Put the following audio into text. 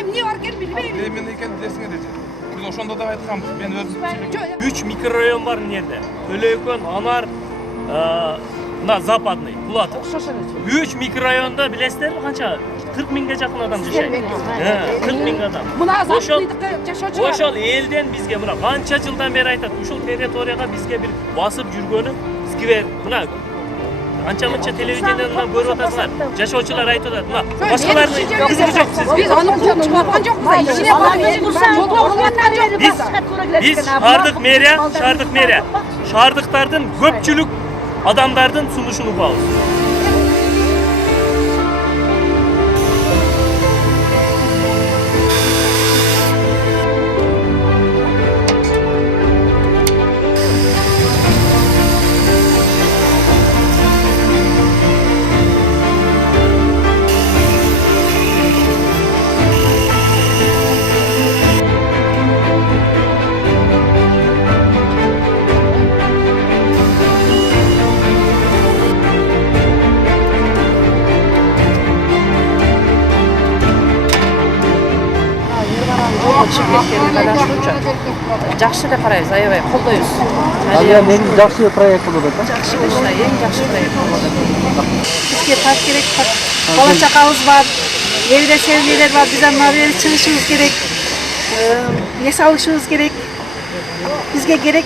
Эмне бар экен билбейм. Эмне экенин десиңер эже. Биз ошондо да айтканбыз. Мен өзүм 3 микрорайон бар нерде. Төлөйкөн, Анар, мына Западный, Булатов. 3 микрорайонда билесиздерби канча? 40 миңге жакын адам жашайт. 40 миң адам. Ошол элден бизге мына канча жылдан бери айтат, ушул территорияга бизге бир басып жүргөнү бизге мына анча-мынча телевидениеден көрүп атасыңар. Жашоочулар айтып атат. Мына башкалардын кызыгы жок сиз. Биз аны кылып чыгапкан жокпуз. Ичине Биз шаардык мэрия, шаардыктардын көпчүлүк адамдардын сунушун угабыз. Жакшы деп карайбыз, аябай колдойбуз. Азыр негизи жакшы проект болуп атат. Жакшы деп эң жакшы проект болуп атат. Бизге таш керек, бала чакабыз бар, элде sevgiler бар, биз аны бери чыгышыбыз керек, эс алышыбыз керек. Бизге керек